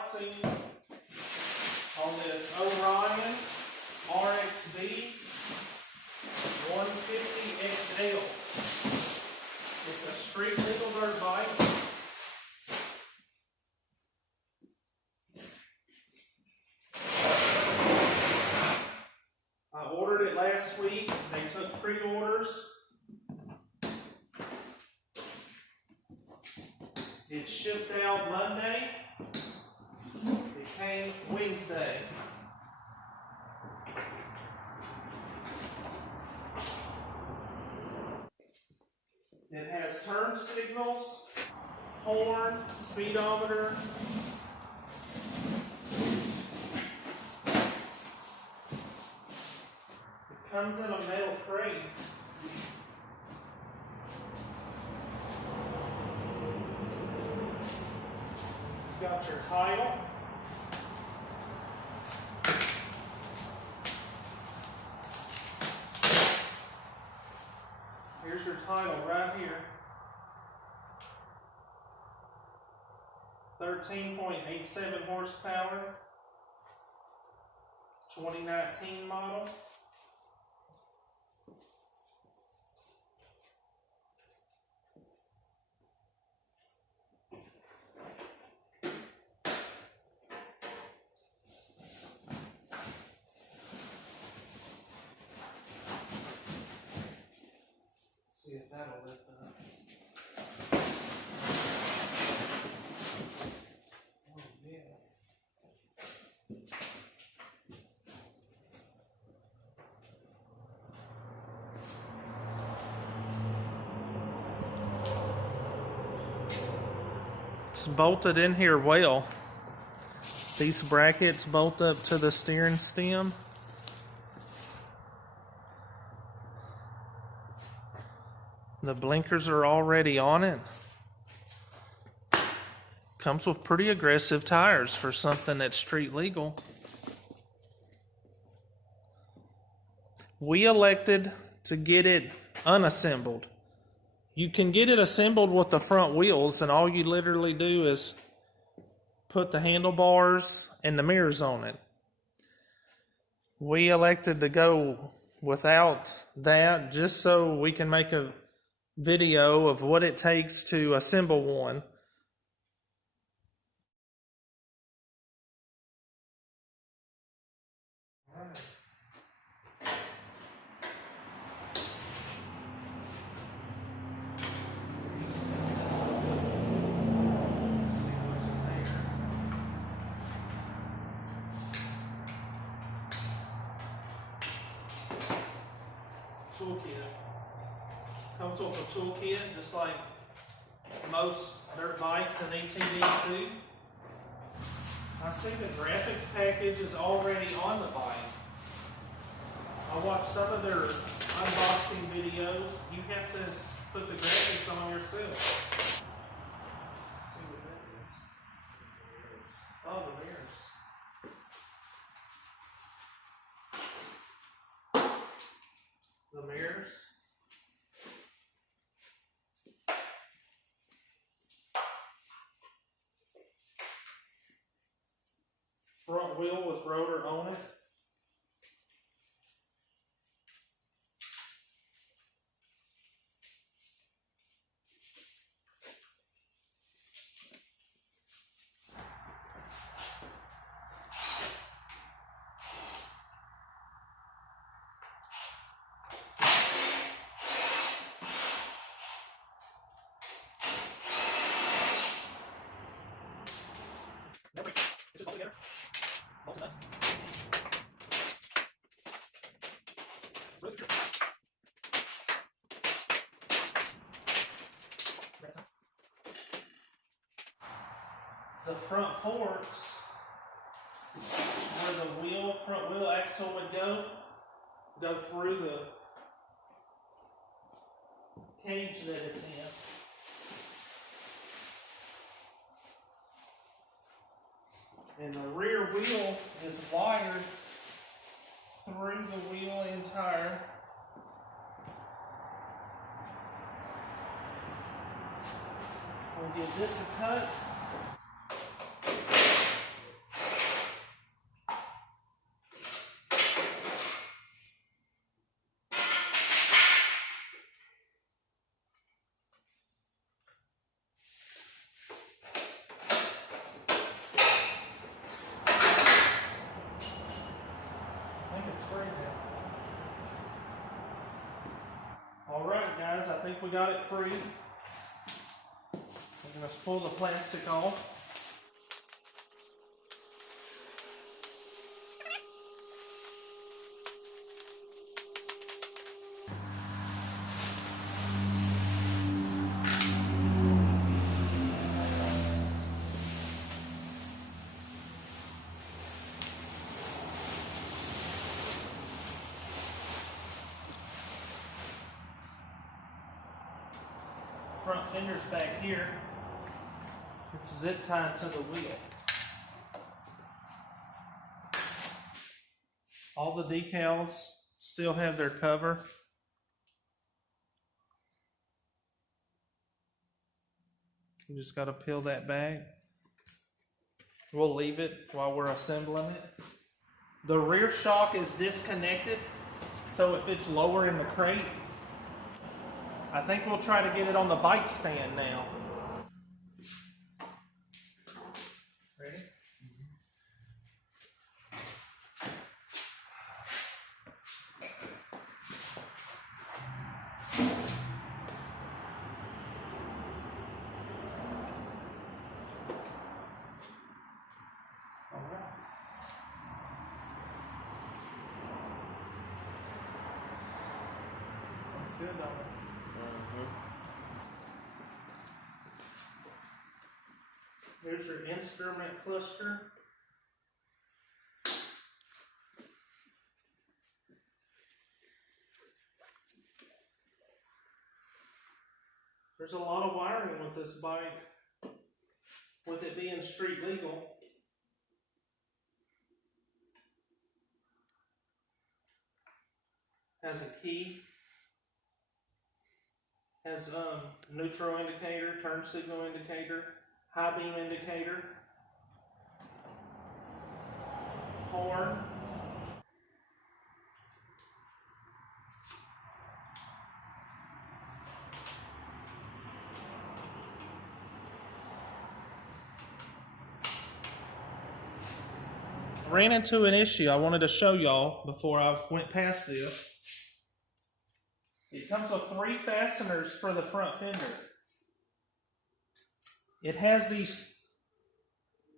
unboxing on this Orion RXB 150 XL. It's a street legal dirt bike. I ordered it last week. They took pre-orders. It shipped out Monday. It came Wednesday. It has turn signals, horn, speedometer. It comes in a metal crate. You've got your title. Here's your title right here. 13.87 horsepower, 2019 model. See if that'll lift up. Oh, yeah. It's bolted in here well. These brackets bolt up to the steering stem. The blinkers are already on it. Comes with pretty aggressive tires for something that's street legal. We elected to get it unassembled. You can get it assembled with the front wheels, and all you literally do is put the handlebars and the mirrors on it. We elected to go without that just so we can make a video of what it takes to assemble one. Toolkit. Comes with a toolkit, just like most dirt bikes and ATVs do. I see the graphics package is already on the bike. I watched some of their unboxing videos. You have to put the graphics on yourself. Let's see what that is. Oh, the mirrors. The mirrors. Front wheel with rotor on it. Just all together. Bolts nuts. Really secure. The front forks, where the front wheel axle would go through the cage that it's in. And the rear wheel is wired through the wheel and tire. We'll give this a cut. we got it free. We're going to pull the plastic off. Front fender's back here. It's zip tied to the wheel. All the decals still have their cover. You just got to peel that back. We'll leave it while we're assembling it. The rear shock is disconnected, so if it's lower in the crate, I think we'll try to get it on the bike stand now. Ready? All right. That's good, don't it? Here's your instrument cluster. There's a lot of wiring with this bike, with it being street legal. Has a key. Has neutral indicator, turn signal indicator, high beam indicator, horn, I ran into an issue I wanted to show y'all before I went past this. It comes with 3 fasteners for the front fender. It has these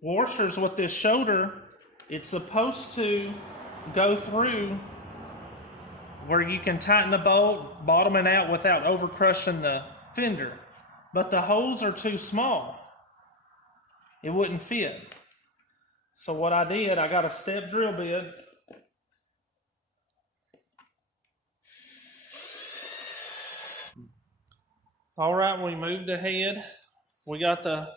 washers with this shoulder. It's supposed to go through where you can tighten the bolt, bottom it out without over crushing the fender. But the holes are too small. It wouldn't fit. So what I did, I got a step drill bit. All right, we moved ahead. We got the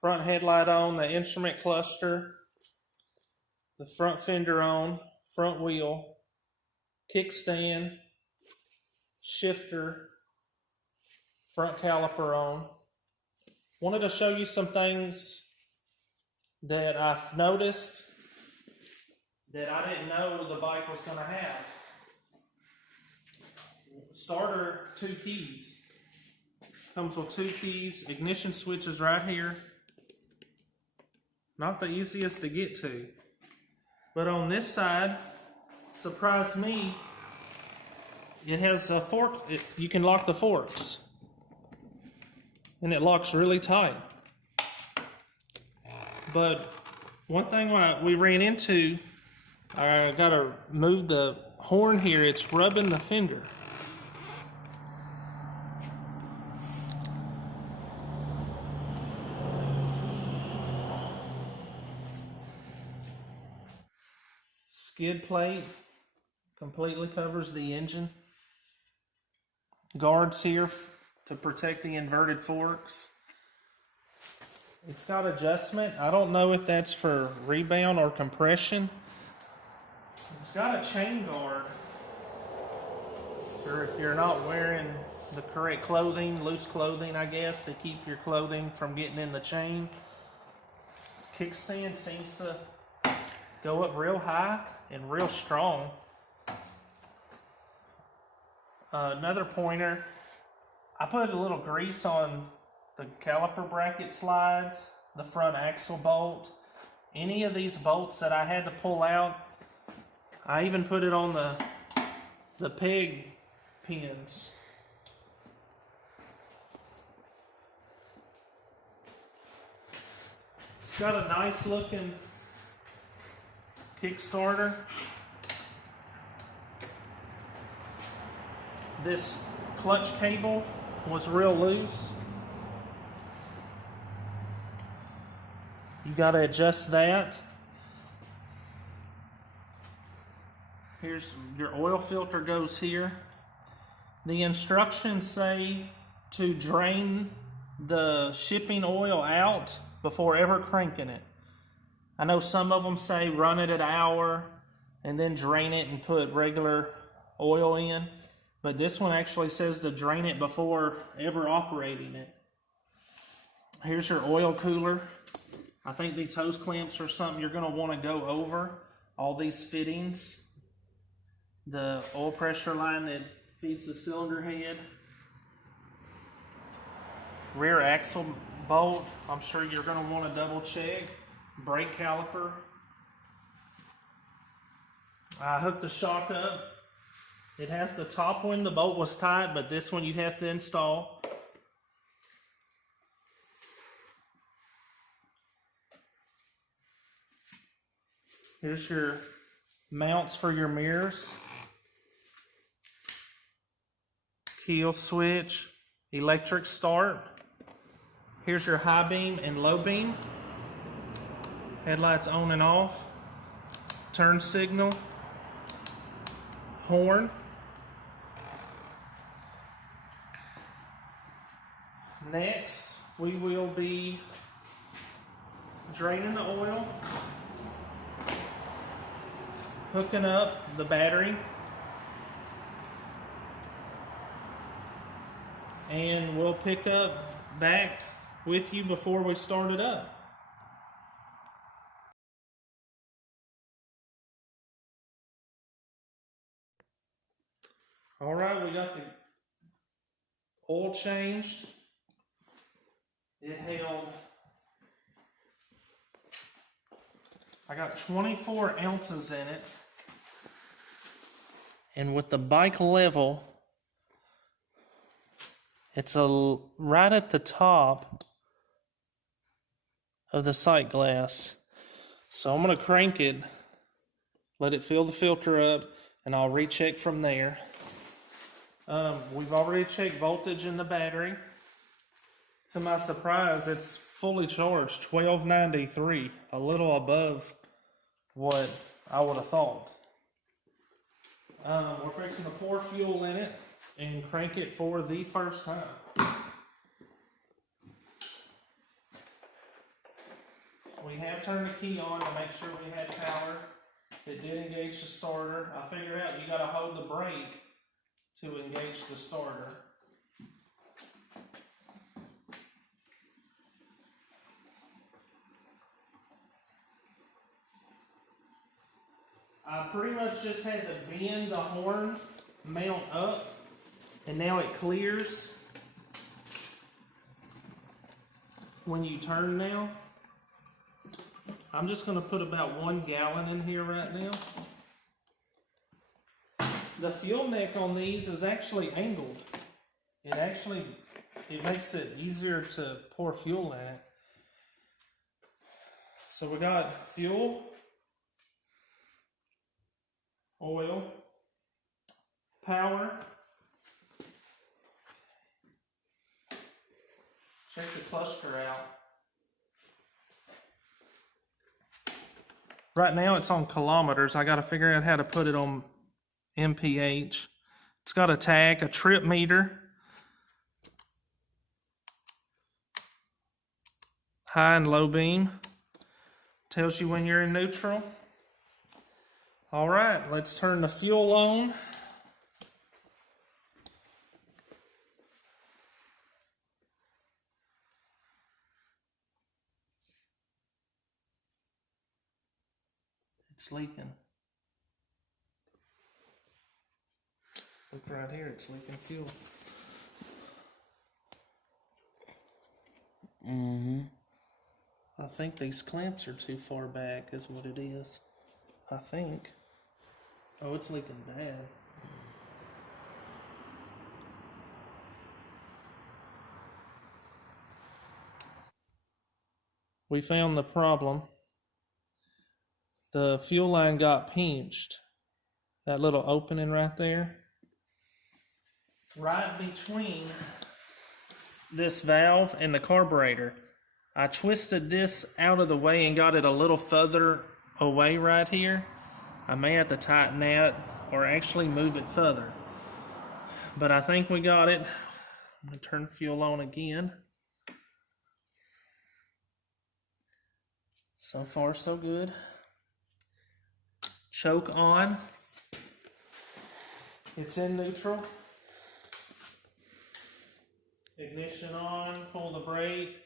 front headlight on, the instrument cluster, the front fender on, front wheel, kickstand, shifter, front caliper on. Wanted to show you some things that I've noticed that I didn't know the bike was going to have. Starter, 2 keys. Comes with 2 keys, ignition switch is right here. Not the easiest to get to. But on this side, surprised me, it has a fork, you can lock the forks. And it locks really tight. But one thing we ran into, I gotta move the horn here, it's rubbing the fender. Skid plate completely covers the engine. Guards here to protect the inverted forks. It's got adjustment. I don't know if that's for rebound or compression. It's got a chain guard for if you're not wearing the correct clothing, loose clothing, I guess, to keep your clothing from getting in the chain. Kickstand seems to go up real high and real strong. Another pointer, I put a little grease on the caliper bracket slides, the front axle bolt. Any of these bolts that I had to pull out, I even put it on the peg pins. It's got a nice looking Kickstarter. This clutch cable was real loose. You gotta adjust that. Here's your oil filter goes here. The instructions say to drain the shipping oil out before ever cranking it. I know some of them say run it an hour and then drain it and put regular oil in, but this one actually says to drain it before ever operating it. Here's your oil cooler. I think these hose clamps are something you're going to want to go over. All these fittings. The oil pressure line that feeds the cylinder head. Rear axle bolt, I'm sure you're going to want to double check. Brake caliper. I hooked the shock up. It has the top one, the bolt was tight, but this one you have to install. Here's your mounts for your mirrors. Kill switch, electric start. Here's your high beam and low beam. Headlights on and off. Turn signal. Horn. Next, we will be draining the oil, hooking up the battery, and we'll pick up back with you before we start it up. All right, we got the oil changed. It held, I got 24 ounces in it. And with the bike level, it's right at the top of the sight glass. So I'm going to crank it, let it fill the filter up, and I'll recheck from there. We've already checked voltage in the battery. To my surprise, it's fully charged, 1293, a little above what I would have thought. We're fixing to pour fuel in it and crank it for the first time. We have turned the key on to make sure we had power. It did engage the starter. I figured out you got to hold the brake to engage the starter. I pretty much just had to bend the horn mount up, and now it clears when you turn now. I'm just going to put about 1 gallon in here right now. The fuel neck on these is actually angled. It makes it easier to pour fuel in it. So we got fuel, oil, power. Check the cluster out. Right now it's on kilometers. I got to figure out how to put it on MPH. It's got a tag, a trip meter, high and low beam. Tells you when you're in neutral. All right, let's turn the fuel on. It's leaking. Look right here, it's leaking fuel. I think these clamps are too far back is what it is. I think. Oh, it's leaking bad. we found the problem. The fuel line got pinched. That little opening right there. Right between this valve and the carburetor. I twisted this out of the way and got it a little further away right here. I may have to tighten that or actually move it further. But I think we got it. I'm going to turn fuel on again. So far so good. Choke on. It's in neutral. Ignition on, pull the brake.